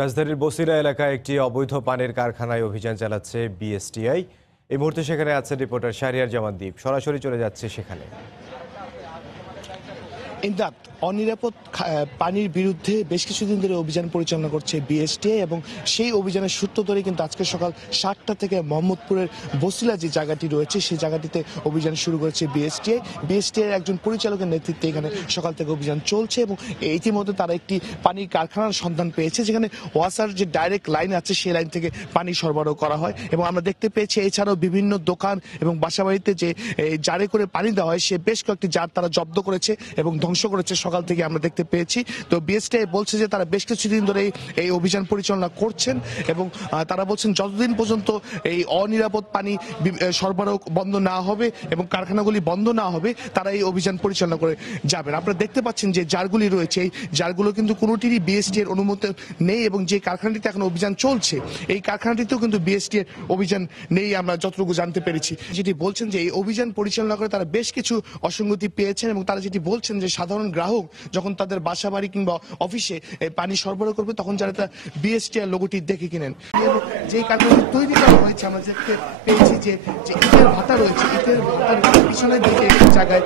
রাজধানীর বসিলা এলাকায় একটি অবৈধ পানের কারখানায় অভিযান চালাচ্ছে বিএসটিআই। এই মুহূর্তে সেখানে আছেন রিপোর্টার শাহরিয়ার জামান দ্বীপ। সরাসরি চলে যাচ্ছে সেখানে। ইমদাদ, অনিরাপদ পানির বিরুদ্ধে বেশ কিছুদিন ধরে অভিযান পরিচালনা করছে বিএসটিআই এবং সেই অভিযানের সূত্র ধরে কিন্তু আজকে সকাল 7টা থেকে মোহাম্মদপুরের বসিলা যে জায়গাটি রয়েছে সেই জায়গাটিতে অভিযান শুরু করেছে বিএসটিআই। বিএসটিআই একজন পরিচালকের নেতৃত্বে এখানে সকাল থেকে অভিযান চলছে এবং ইতিমধ্যে তারা একটি পানির কারখানার সন্ধান পেয়েছে যেখানে ওয়াসার যে ডাইরেক্ট লাইন আছে সেই লাইন থেকে পানি সরবরাহ করা হয় এবং আমরা দেখতে পেয়েছি এছাড়াও বিভিন্ন দোকান এবং বাসাবাড়িতে যে জারে করে পানি দেওয়া হয় সে বেশ কয়েকটি জার তারা জব্দ করেছে এবং ধ্বংস করেছে সকাল থেকে আমরা দেখতে পেয়েছি। তো বিএসটিআই বলছে যে তারা বেশ কিছুদিন ধরে এই অভিযান পরিচালনা করছেন এবং তারা বলছেন যতদিন পর্যন্ত এই অনিরাপদ পানি সরবরাহ বন্ধ না হবে এবং কারখানাগুলি বন্ধ না হবে তারা এই অভিযান পরিচালনা করে যাবেন। আপনারা দেখতে পাচ্ছেন যে জারগুলি রয়েছে এই জারগুলো কিন্তু কোনোটিরই বিএসটি এর অনুমতি নেই এবং যে কারখানাটিতে এখন অভিযান চলছে এই কারখানাটিতেও কিন্তু বিএসটি এর অভিযান নেই আমরা যতটুকু জানতে পেরেছি। যেটি বলছেন যে এই অভিযান পরিচালনা করে তারা বেশ কিছু অসঙ্গতি পেয়েছেন এবং তারা যেটি বলছেন যে সাধারণ গ্রাহক যখন তাদের বাসা বাড়ি কিংবা অফিসে পানি সরবরাহ করবে তখন যারা তা বিএসটি এর লোগোটি দেখে কিনেন। যে কারখানাটি তৈরি করা হয়েছে আমরা দেখতে পেয়েছি যে ইটের ভাটা রয়েছে, ইটের ভাটার পিছনের দিকে জায়গায়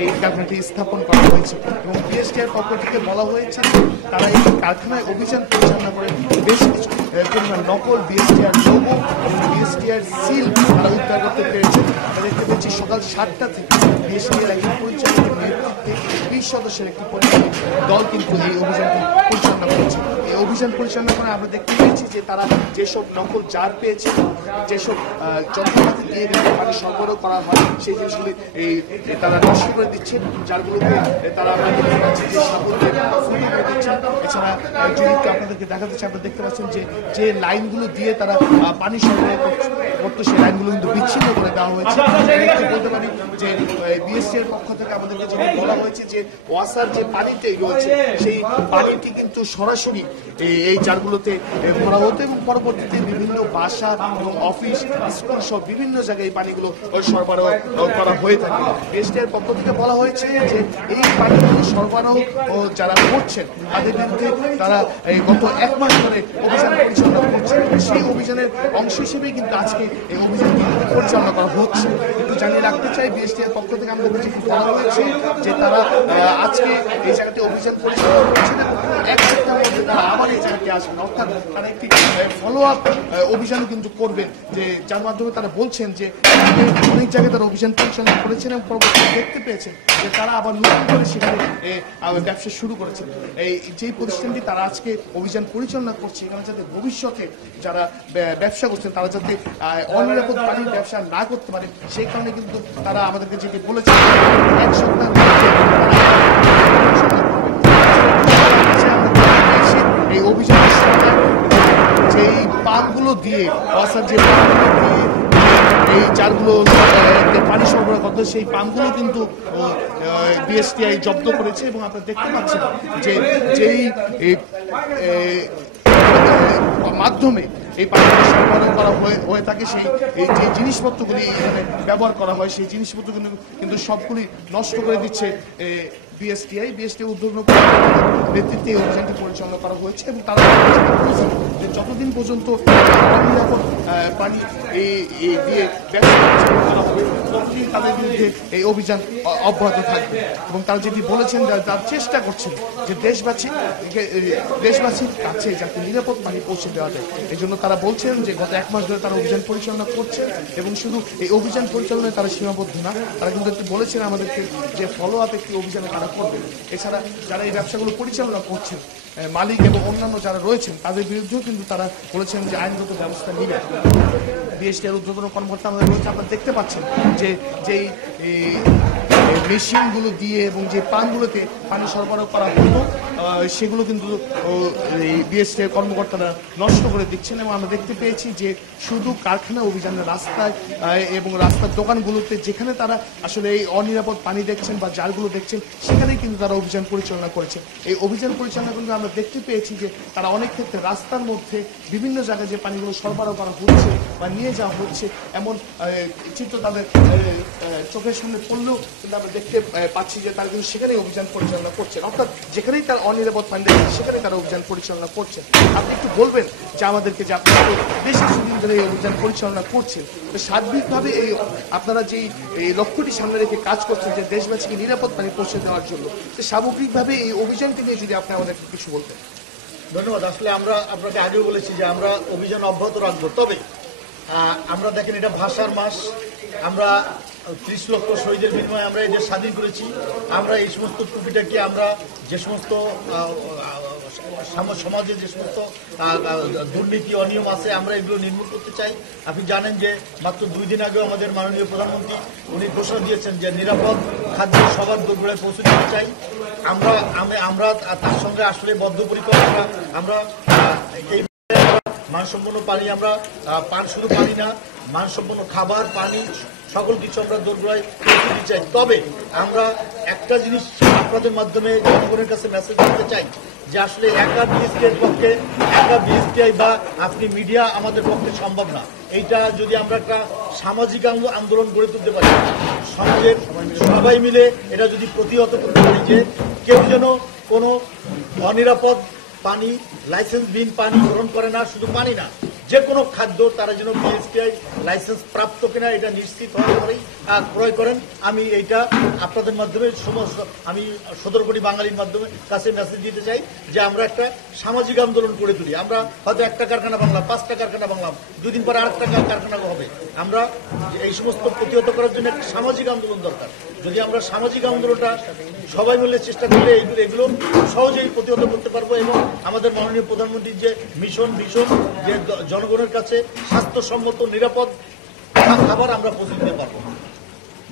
এই কারখানাটি স্থাপন করা হয়েছে এবং বিএসটি এর পক্ষ থেকে বলা হয়েছে তারা এই কারখানায় অভিযান পরিচালনা করে বেশ কিছু পরিমাণ নকল বিএসটি এর লোগো এবং বিএসটি এর সিল তারা উদ্ধার করতে পেরেছে। আমরা দেখতে পেয়েছি সকাল 7টা থেকে বিএসটি এর একজন পরিচালকের নেতৃত্বে 20 সদস্যের একটি দল কিন্তু এই অভিযানটি পরিচালনা করেছে। এই অভিযান পরিচালনা করে আমরা দেখতে পেয়েছি যে তারা যেসব নকল জার পেয়েছে, যেসব যন্ত্রপাতি দিয়ে পানি সরবরাহ করা হয় সেই জিনিসগুলি তারা নষ্ট করে দিচ্ছে, যারগুলোতে তারা আমরা দেখতে পাচ্ছি যে সাবুনের ফুটো করে দিচ্ছেন। এছাড়া যদি আপনাদেরকে দেখাতে চাই আপনারা দেখতে পাচ্ছেন যে লাইনগুলো দিয়ে তারা পানি সরবরাহ করতো সেই লাইনগুলো কিন্তু বিচ্ছিন্ন করে দেওয়া হয়েছে। বলতে পারি যে বিএসটি এর পক্ষ থেকে আমাদেরকে যেটা বলা হয়েছে যে ওয়াসার যে পানিটি রয়েছে সেই পানিটি কিন্তু সরাসরি এই জারগুলোতে ভরা হতো এবং পরবর্তীতে বিভিন্ন বাসা এবং অফিস স্কুল সব বিভিন্ন জায়গায় এই পানিগুলো সরবরাহ করা হয়ে থাকে। বিএসটি এর পক্ষ থেকে বলা হয়েছে যে এই পানিগুলো সরবরাহ যারা করছেন তাদের বিরুদ্ধে তারা গত 1 মাস ধরে অভিযান পরিচালনা করছে। সেই অভিযানের অংশ হিসেবেই কিন্তু আজকে এই অভিযানটি পরিচালনা করা হচ্ছে। একটু জানিয়ে রাখতে চাই বিএসটি এর পক্ষ থেকে আমাদের যেটি বলা হয়েছে যে তারা আজকে এই জায়গাতে অভিযান পরিচালনা করছেন এবং 1 সপ্তাহের মধ্যে তারা আবার এই জায়গাতে আসবেন, অর্থাৎ তারা একটি ফলো আপ অভিযানও কিন্তু করবেন যে যার মাধ্যমে তারা বলছেন যে অনেক জায়গায় তারা অভিযান পরিচালনা করেছেন এবং পরবর্তীতে দেখতে পেয়েছেন যে তারা আবার নতুন করে সেখানে ব্যবসা শুরু করেছেন। এই যেই প্রতিষ্ঠানটি তারা আজকে অভিযান পরিচালনা করছে এখানে যাতে ভবিষ্যতে যারা ব্যবসা করছেন তারা যাতে অনিরাপদ পানির ব্যবসা না করতে পারে সেই কারণে কিন্তু তারা আমাদেরকে যেটি বলেছেন 1 সপ্তাহের মধ্যে এই অভিযানের সময় যেই পাম্পগুলো দিয়ে ওয়াসার যে পাম্পগুলো দিয়ে এই জারগুলো পানি সরবরাহ করতে সেই পাম্পগুলো কিন্তু বিএসটিআই জব্দ করেছে এবং আপনারা দেখতে পাচ্ছেন যে যেই মাধ্যমে এই পানি সরবরাহ করা হয়ে থাকে সেই যে জিনিসপত্রগুলি এখানে ব্যবহার করা হয় সেই জিনিসপত্রগুলো কিন্তু সবগুলি নষ্ট করে দিচ্ছে বিএসটিআই উদ্বোধন নেতৃত্বে এই অভিযানটি পরিচালনা করা হয়েছে এবং তারা যে যতদিন পর্যন্ত অনিরাপদ পানি দিয়ে ব্যবসা করা হবে ততদিন তাদের বিরুদ্ধে এই অভিযান অব্যাহত থাকবে এবং তারা যেটি বলেছেন তার চেষ্টা করছেন যে দেশবাসীর কাছে যাতে নিরাপদ পানি পৌঁছে দেওয়া যায়। এই জন্য তারা বলছেন যে গত 1 মাস ধরে তারা অভিযান পরিচালনা করছেন এবং শুধু এই অভিযান পরিচালনায় তারা সীমাবদ্ধ না, তারা কিন্তু একটু বলেছেন আমাদেরকে যে ফলো আপ একটি অভিযানে তারা করবেন। এছাড়া যারা এই ব্যবসাগুলো পরিচালনা করছেন মালিক এবং অন্যান্য যারা রয়েছেন তাদের বিরুদ্ধেও কিন্তু তারা বলেছেন যে আইনগত ব্যবস্থা নেবেন। বিএসটি এর উদ্বোধন কর্মকর্তা আমাদের রয়েছে, আপনারা দেখতে পাচ্ছেন যে যেই মেশিনগুলো দিয়ে এবং যে পাম্পগুলোতে পানি সরবরাহ করা হতো সেগুলো কিন্তু বিএসটি এর কর্মকর্তারা নষ্ট করে দিচ্ছেন এবং আমরা দেখতে পেয়েছি যে শুধু কারখানা অভিযানে রাস্তায় এবং রাস্তার দোকানগুলোতে যেখানে তারা আসলে এই অনিরাপদ পানি দেখছেন বা জারগুলো দেখছেন সেখানেই কিন্তু তারা অভিযান পরিচালনা করেছে। এই অভিযান পরিচালনা কিন্তু আমরা দেখতে পেয়েছি যে তারা অনেক ক্ষেত্রে রাস্তার মধ্যে বিভিন্ন জায়গায় যে পানিগুলো সরবরাহ করা হচ্ছে বা নিয়ে যাওয়া হচ্ছে এমন চিত্র তাদের চোখের সামনে পড়লেও কিন্তু আমরা দেখতে পাচ্ছি যে তারা কিন্তু সেখানেই অভিযান পরিচালনা করছেন, অর্থাৎ যেখানেই তার অনিরাপদ পানি রয়েছে সেখানে তারা অভিযান পরিচালনা করছেন। আপনি একটু বলবেন যে আমাদেরকে যে আপনারা বেশ কিছুদিন ধরে এই অভিযান পরিচালনা করছেন, তো সার্বিকভাবে এই আপনারা যেই এই লক্ষ্যটি সামনে রেখে কাজ করছেন যে দেশবাসীকে নিরাপদ পানি পৌঁছে দেওয়ার জন্য, তো সামগ্রিকভাবে এই অভিযানটি নিয়ে যদি আপনি আমাদেরকে কিছু বলতেন। ধন্যবাদ। আসলে আমরা আপনাকে আগেও বলেছি যে আমরা অভিযান অব্যাহত রাখবো, তবে আমরা দেখেন এটা ভাষার মাস, আমরা 30 লক্ষ শহীদের বিনিময়ে আমরা এদের স্বাধীন করেছি। আমরা এই সমস্ত টুপিটাকে আমরা যে সমস্ত সমাজে যে সমস্ত দুর্নীতি অনিয়ম আছে আমরা এগুলো নির্মূল করতে চাই। আপনি জানেন যে মাত্র 2 দিন আগেও আমাদের মাননীয় প্রধানমন্ত্রী উনি ঘোষণা দিয়েছেন যে নিরাপদ খাদ্য সবার দোরগোড়ায় পৌঁছে দিতে চাই। আমরা তার সঙ্গে আসলে বদ্ধপরিকর। আমরা এই মানসম্পন্ন পানি, আমরা শুধু পানি না, মানসম্পন্ন খাবার, পানি, সকল কিছু আমরা দোরগোড়ায় পৌঁছে দিতে চাই। তবে আমরা একটা জিনিস আপনাদের মাধ্যমে জনগণের কাছে মেসেজ দিতে চাই যে আসলে একা বিএসটিআই পক্ষে, একা বিএসটিআই বা আপনি মিডিয়া আমাদের পক্ষে সম্ভব না। এইটা যদি আমরা একটা সামাজিক আন্দোলন গড়ে তুলতে পারি, সমাজের সবাই মিলে এটা যদি প্রতিহত করতে পারি যে কেউ যেন কোনো অনিরাপদ পানি, লাইসেন্সবিহীন পানি গ্রহণ করে না, শুধু পানি না, যে কোনো খাদ্য তারা যেন বিএসটিআই লাইসেন্স প্রাপ্ত কিনা এটা নিশ্চিত হওয়ার পরেই ক্রয় করেন। আমি এইটা আপনাদের মাধ্যমে সমস্ত আমি 17 কোটি বাঙালির মাধ্যমে কাছে মেসেজ দিতে চাই যে আমরা একটা সামাজিক আন্দোলন করে তুলি। আমরা হয়তো একটা কারখানা বাংলাম, 5টা কারখানা বাংলাম, 2 দিন পরে আরেকটা কারখানা হবে। আমরা এই সমস্ত প্রতিহত করার জন্য একটা সামাজিক আন্দোলন দরকার। যদি আমরা সামাজিক আন্দোলনটা সবাই মিলে চেষ্টা করলে এগুলো সহজেই প্রতিহত করতে পারবো এবং আমাদের মাননীয় প্রধানমন্ত্রীর যে মিশন ভীষণ যে জনগণের কাছে স্বাস্থ্যসম্মত নিরাপদ খাবার আমরা পৌঁছে দিতে পারবো।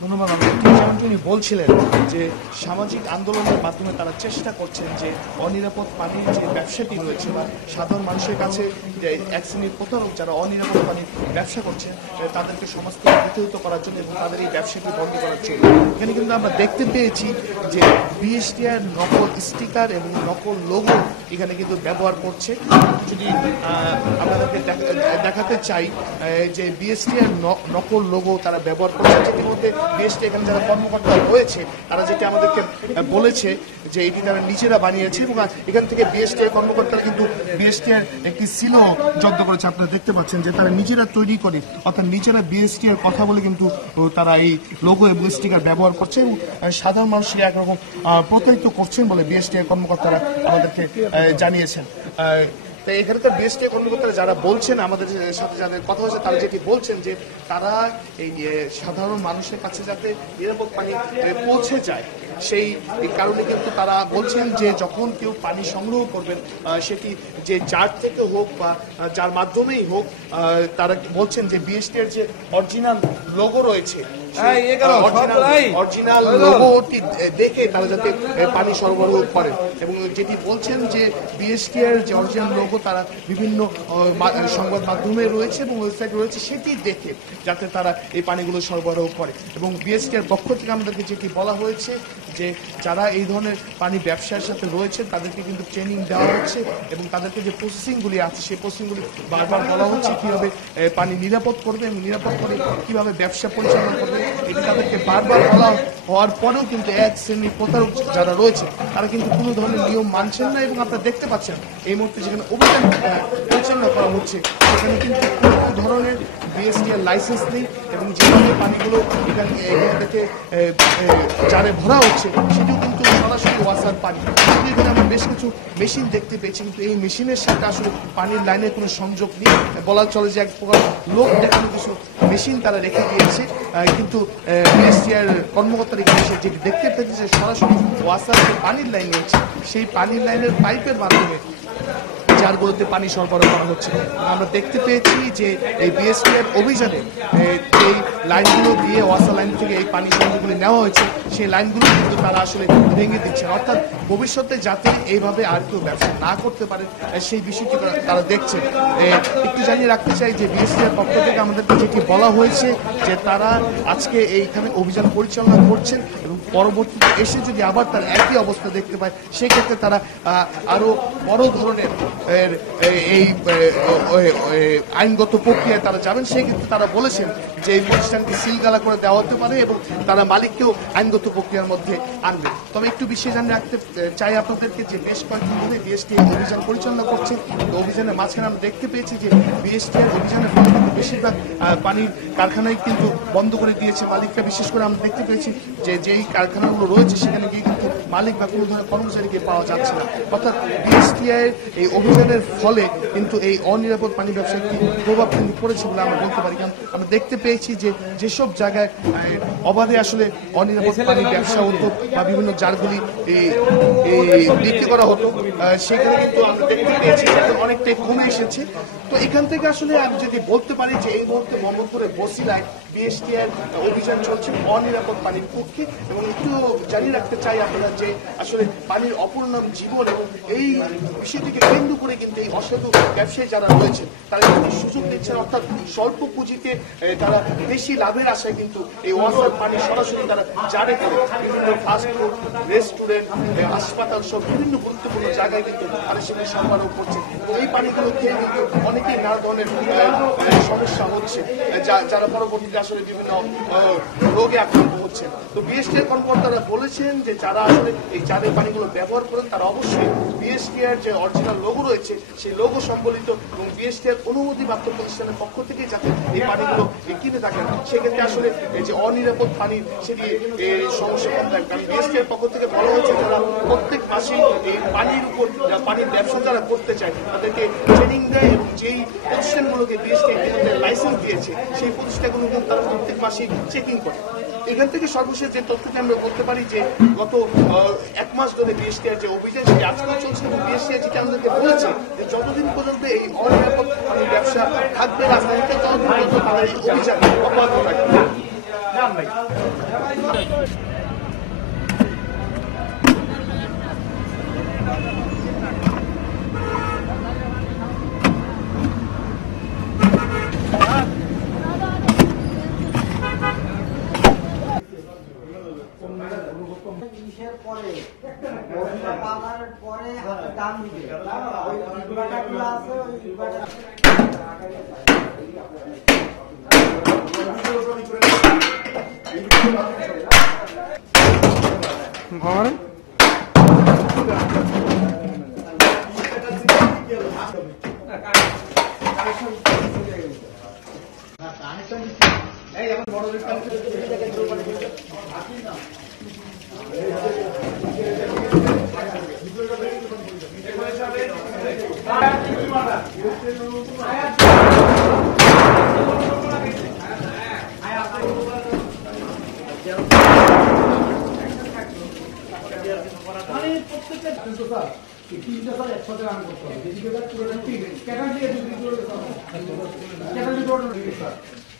ধন্যবাদ। যেমনটি উনি বলছিলেন যে সামাজিক আন্দোলনের মাধ্যমে তারা চেষ্টা করছেন যে অনিরাপদ পানির যে ব্যবসাটি রয়েছে বা সাধারণ মানুষের কাছে যে এক শ্রেণীর প্রতারক যারা অনিরাপদ পানির ব্যবসা করছেন তাদেরকে সমাজ থেকে প্রতিহত করার জন্য এবং তাদের এই ব্যবসাটি বন্ধ করার জন্য এখানে কিন্তু আমরা দেখতে পেয়েছি যে বিএসটিআই নকল স্টিকার এবং নকল লোগো এখানে কিন্তু ব্যবহার করছে। যদি আপনাদেরকে দেখাতে চাই যে বিএসটিআই নকল লোগো তারা ব্যবহার করছে, যেটির মধ্যে বিএসটিআই এখানে যারা কর্মকর্তা রয়েছে তারা যেটি আমাদেরকে বলেছে যে এটি তারা নিজেরা বানিয়েছে এবং এখান থেকে বিএসটিআই কর্মকর্তারা কিন্তু বিএসটিআই একটি সিলও জব্দ করেছে। আপনারা দেখতে পাচ্ছেন যে তারা নিজেরা তৈরি করে, অর্থাৎ নিজেরা বিএসটিআই কথা বলে কিন্তু তারা এই লোগো এবং স্টিকার ব্যবহার করছে এবং সাধারণ মানুষকে একরকম প্রতারিত করছেন বলে বিএসটিআই কর্মকর্তারা আমাদেরকে জানিয়েছেন। তাই এখানে তো বিএসটিআই কর্মকর্তারা যারা বলছেন, আমাদের সাথে যাদের কথা হচ্ছে তারা যেটি বলছেন যে তারা এই সাধারণ মানুষের কাছে যাতে নিরাপদ পানি পৌঁছে যায় সেই কারণে কিন্তু তারা বলছেন যে যখন কেউ পানি সংগ্রহ করবেন সেটি যে যার থেকে হোক বা যার মাধ্যমেই হোক, তারা বলছেন যে বিএসটিআই যে অরিজিনাল লোগো রয়েছে অরিজিনাল লোগোটি দেখে তারা যাতে পানি সরবরাহ করেন এবং যেটি বলছেন যে বিএসটিআই যে অরিজিনাল লোগো তারা বিভিন্ন সংবাদ মাধ্যমে রয়েছে এবং ওয়েবসাইট রয়েছে সেটি দেখে যাতে তারা এই পানিগুলো সরবরাহ করে। এবং বিএসটিআই পক্ষ থেকে আমাদেরকে যেটি বলা হয়েছে যে যারা এই ধরনের পানি ব্যবসার সাথে রয়েছে তাদেরকে কিন্তু ট্রেনিং দেওয়া হচ্ছে এবং তাদেরকে যে প্রসেসিংগুলি আছে সেই প্রসেসিংগুলি বারবার বলা হচ্ছে কীভাবে পানি নিরাপদ করবে এবং নিরাপদ করে কীভাবে ব্যবসা পরিচালনা করবে, এটি তাদেরকে বারবার বলা হওয়ার পরেও কিন্তু এক শ্রেণীর প্রতারক যারা রয়েছে তারা কিন্তু কোনো ধরনের নিয়ম মানছেন না। এবং আপনারা দেখতে পাচ্ছেন এই মুহূর্তে যেখানে অভিযান পরিচালনা করা হচ্ছে সেখানে কিন্তু কোনো ধরনের বিএসটিআই লাইসেন্স নেই এবং যেভাবে পানিগুলো এখানে থেকে জারে ভরা হচ্ছে সেটিও কিন্তু সরাসরি ওয়াসার পানি। এখানে আমরা বেশ কিছু মেশিন দেখতে পেয়েছি কিন্তু এই মেশিনের সাথে আসলে পানির লাইনের কোনো সংযোগ নেই, বলা চলে যে এক প্রকার লোক দেখানো কিছু মেশিন তারা রেখে দিয়েছে। কিন্তু বিএসটিআই কর্মকর্তারা এখানে যে দেখতে পেয়েছে সরাসরি ওয়াসার যে পানির লাইন রয়েছে সেই পানির লাইনের পাইপের মাধ্যমে যারগুলোতে পানি সরবরাহ করা হচ্ছে। আমরা দেখতে পেয়েছি যে এই বিএসটিআই অভিযানে এই লাইনগুলো দিয়ে ওয়াসা লাইন থেকে এই পানি সংযোগগুলি নেওয়া হয়েছে সেই লাইনগুলো কিন্তু তারা আসলে ভেঙে দিচ্ছেন, অর্থাৎ ভবিষ্যতে যাতে এইভাবে আর কেউ ব্যবসা না করতে পারে সেই বিষয়টি তারা দেখছেন। একটু জানিয়ে রাখতে চাই যে বিএসটিআই পক্ষ থেকে আমাদেরকে যেটি বলা হয়েছে যে তারা আজকে এইখানে অভিযান পরিচালনা করছেন এবং পরবর্তীতে এসে যদি আবার তার একই অবস্থা দেখতে পায়, সেক্ষেত্রে তারা আরো বড় ধরনের এই আইনগত প্রক্রিয়ায় তারা যাবেন। সেক্ষেত্রে তারা বলেছেন যে এই প্রতিষ্ঠানকে সিলগালা করে দেওয়া হতে পারে এবং তারা মালিককেও আইনগত প্রক্রিয়ার মধ্যে আনবে। তবে একটু বিশেষ জানিয়ে রাখতে চাই আপনাদেরকে যে বেশ কয়েকদিন ধরে বিএসটি অভিযান পরিচালনা করছে। অভিযানের মাঝখানে আমরা দেখতে পেয়েছি যে বিএসটি অভিযানের ফলে কিন্তু বেশিরভাগ পানির কারখানায় কিন্তু বন্ধ করে দিয়েছে মালিকরা। বিশেষ করে আমরা দেখতে পেয়েছি যে যেই কারখানাগুলো রয়েছে সেখানে গিয়ে কিন্তু মালিক বা কোনো ধরনের কর্মচারীকে পাওয়া যাচ্ছে না। অর্থাৎ বিএসটিআই এই অভিযানের ফলে কিন্তু এই অনিরাপদ পানি ব্যবসায় একটি প্রভাব কিন্তু পড়েছে বলে আমরা বলতে পারি। কারণ আমরা দেখতে পেয়েছি যে যেসব জায়গায় অবাধে আসলে অনিরাপদ পানির ব্যবসা হতো বা বিভিন্ন জারগুলি বিক্রি করা হতো, সেখানে কিন্তু আমরা দেখতে পেয়েছি যে অনেকটাই কমে এসেছে। তো এখান থেকে আসলে আমি যদি বলতে পারি যে এই মুহূর্তে মোহাম্মদপুরের বসিলায় বিএসটিআই অভিযান চলছে অনিরাপদ পানির পক্ষে। এবং একটু জানিয়ে রাখতে চাই আপনারা যে আসলে পানির অপর নাম জীবন, এবং এই বিষয়টিকে কেন্দ্র করে কিন্তু এই অসাধু ব্যবসায়ী যারা রয়েছেন তারা কিন্তু সুযোগ দিচ্ছেন, অর্থাৎ স্বল্প পুঁজিতে তারা বেশি লাভের আশায় কিন্তু এই ওয়াসার পানি সরাসরি তারা জারে করে বিভিন্ন ফাস্টফুড, রেস্টুরেন্ট, হাসপাতাল সব বিভিন্ন গুরুত্বপূর্ণ জায়গায় কিন্তু তারা সেখানে সরবরাহ করছে। তো এই পানিগুলো খেয়ে কিন্তু অনেকেই নানা ধরনের সমস্যা হচ্ছে, যারা পরবর্তীতে আসলে বিভিন্ন রোগে আক্রান্ত হচ্ছে। তো বিএসটিআই কর্মকর্তারা বলেছেন যে যারা আসলে এই জারের পানিগুলো ব্যবহার করেন তারা অবশ্যই বিএসটিআই যে অরিজিনাল লোগো রয়েছে সেই লোগো সম্বলিত এবং বিএসটিআই অনুমতিপ্রাপ্ত প্রতিষ্ঠানের পক্ষ থেকে যাতে এই পানিগুলো কিনে থাকেন, সেক্ষেত্রে আসলে এই যে অনিরাপদ পানি সেটি সমস্যা কম থাকে। কারণ বিএসটিআই পক্ষ থেকে বলা হয়েছে যারা প্রত্যেক মাসে এই পানির উপর পানির ব্যবসা যারা করতে চায় তাদেরকে ট্রেনিং দেয় এবং যেই প্রতিষ্ঠানগুলোকে বিএসটিআই লাইসেন্স দিয়েছে সেই প্রতিষ্ঠানগুলো কিন্তু তারা প্রত্যেক মাসে চেকিং করে। এখান থেকে সর্বশেষ যে তথ্যটি আমরা বলতে পারি যে গত 1 মাস ধরে বিএসটিআই যে অভিযান সেটি আজকেও চলছে এবং বিএসটিআই যেটা আমাদেরকে বলেছে যে যতদিন পর্যন্ত এই অনিরাপদ পানির ব্যবসা থাকবে রাজধানীতে ততদিন পর্যন্ত তাদের এই অভিযান অব্যাহত থাকবে। পরে দাম দিবে ওই ইনভার্টারগুলো আছে ওই ইনভার্টার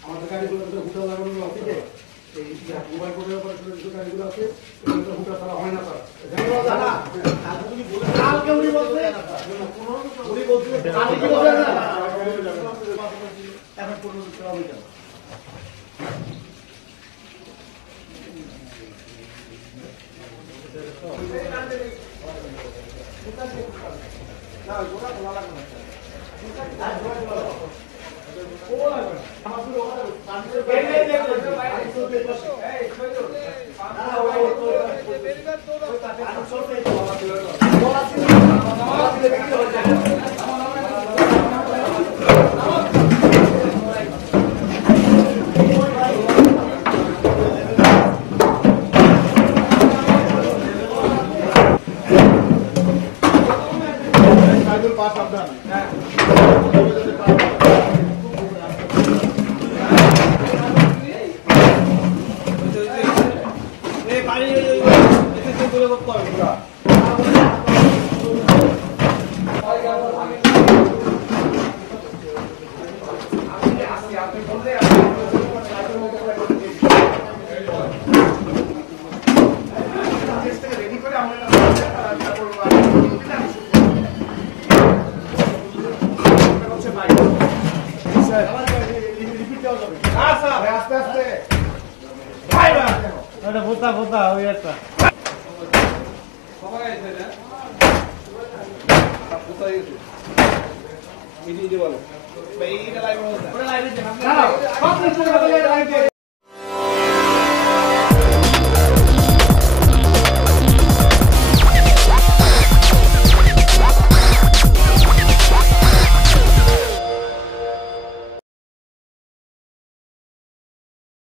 আমাদের গাড়িগুলো হুটা লাগানো আছে যে এই মোবাইল ফোনের উপর যে গাড়িগুলো আছে ওগুলো হুটা ছাড়া হয় না স্যার। তুমি বলে কালকে উনি বলতে উনি বলতে কালকে কি বলবেন না এখন পর্যন্ত হবে কেন? না গোটা খোলা লাগবে না স্যার, গোটা খোলা লাগবে ও লাগবে আমাদের ওখানে কানতে এই কোথায় গেছে